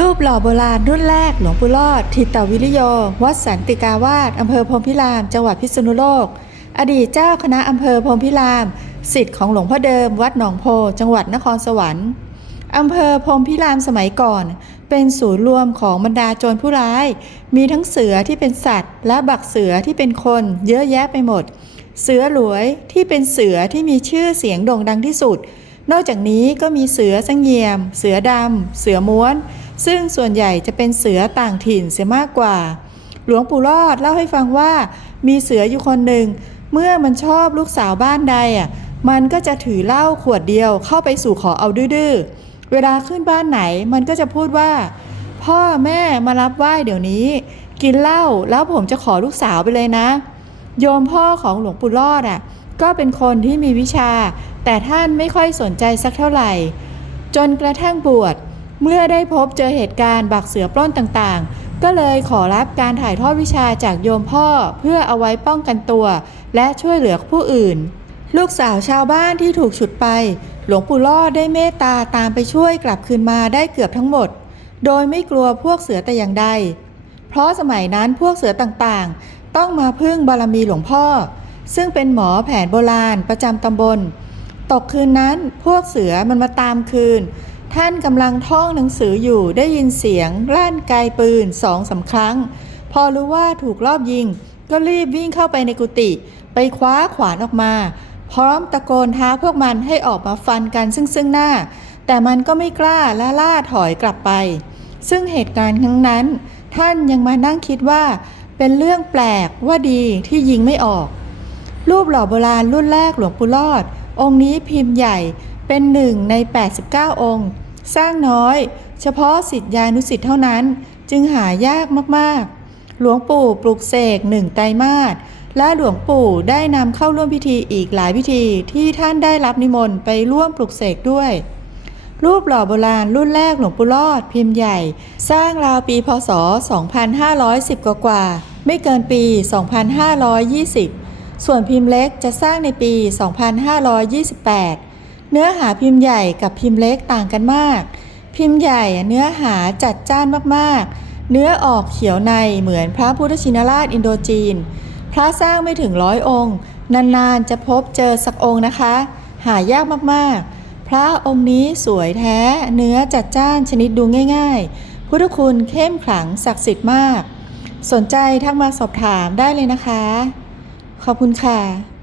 รูปหล่อโบราณรุ่นแรกหลวงปู่รอดทิตวิริโย วัดสันติกาวาสอำเภอพรมพิราม จังหวัดพิษณุโลก อดีตเจ้าคณะอำเภอพรมพิรามสิทธิ์ของหลวงพ่อเดิม วัดหนองโพ จังหวัดนครสวรรค์อำเภอพรมพิรามสมัยก่อน เป็นศูนย์รวมของบรรดาโจรผู้ร้าย มีทั้งเสือที่เป็นสัตว์ และบักเสือที่เป็นคน เยอะแยะไปหมด เสือหลวยที่เป็นเสือที่มีชื่อเสียงโด่งดังที่สุด นอกจากนี้ก็มีเสือสังเงียม เสือดำเสือม้วน ซึ่งส่วนใหญ่จะเป็นเสือต่างถิ่นเสียมากกว่า หลวงปู่รอดเล่าให้ฟังว่า มีเสืออยู่คนหนึ่ง เมื่อมันชอบลูกสาวบ้านใดอะมันก็จะถือเหล้าขวดเดียวเข้าไปสู่ขอเอาดื้อเวลาขึ้นบ้านไหนมันก็จะพูดว่า พ่อแม่มารับไหว้เดี๋ยวนี้ กินเหล้าแล้วผมจะขอลูกสาวไปเลยนะ โยมพ่อของหลวงปู่รอดอะก็เป็นคนที่มีวิชา แต่ท่านไม่ค่อยสนใจสักเท่าไหร่ จนกระทั่งบวช เมื่อได้พบเจอเหตุการณ์บักเสือปล้นต่างๆ ก็เลยขอรับการถ่ายทอดวิชาจากโยมพ่อเพื่อเอาไว้ป้องกันตัว และช่วยเหลือผู้อื่น ลูกสาวชาวบ้านที่ถูกฉุดไป หลวงปู่รอดได้เมตตาตามไปช่วยกลับคืนมาได้เกือบทั้งหมด โดยไม่กลัวพวกเสือแต่อย่างใด เพราะสมัยนั้นพวกเสือต่างๆ ต้องมาพึ่งบารมีหลวงพ่อ ซึ่งเป็นหมอแผนโบราณประจำตำบล ตกคืนนั้นพวกเสือมันมาตามคืน ท่านกำลังท่องหนังสืออยู่ได้ยินเสียงลั่นไกลปืนสองสาครั้ง พอรู้ว่าถูกรอบยิง ก็รีบวิ่งเข้าไปในกุฏิไปคว้าขวานออกมา พร้อมตะโกนท้าพวกมันให้ออกมาฟันกันซึ่งซึ่งหน้า แต่มันก็ไม่กล้าและล่าถอยกลับไป ซึ่งเหตุการณ์ครั้งนั้น ท่านยังมานั่งคิดว่า เป็นเรื่องแปลกว่าดีที่ยิงไม่ออก รูปหล่อโบราณรุ่นแรกหลวงปู่รอด องค์นี้พิมพ์ใหญ่ เป็นหนึ่งใน 89 องค์ สร้างน้อย เฉพาะสิทธิานุสิทธิ์เท่านั้น จึงหายากมากๆ หลวงปู่ปลุกเสกหนึ่งไตรมาสและหลวงปู่ได้นำเข้าร่วมพิธีอีกหลายพิธีที่ท่านได้รับนิมนต์ไปร่วมปลุกเสกด้วย รูปหล่อโบราณรุ่นแรกหลวงปู่รอดพิมพ์ใหญ่ สร้างราวปีพศ 2510 กว่ากว่า ไม่เกินปี 2520 ส่วนพิมพ์เล็กจะสร้างในปี 2528 เนื้อหาพิมพ์ใหญ่กับพิมพ์เล็กต่างกันมาก พิมพ์ใหญ่เนื้อหาจัดจ้านมากๆ เนื้อออกเขียวในเหมือนพระพุทธชินราชอินโดจีน พระสร้างไม่ถึงร้อยองค์ นานๆจะพบเจอสักองค์นะคะ หายากมากๆ พระองค์นี้สวยแท้ เนื้อจัดจ้านชนิดดูง่าย ๆ พุทธคุณเข้มขลังศักดิ์สิทธิ์มาก สนใจทักมาสอบถามได้เลยนะคะ ขอบคุณค่ะ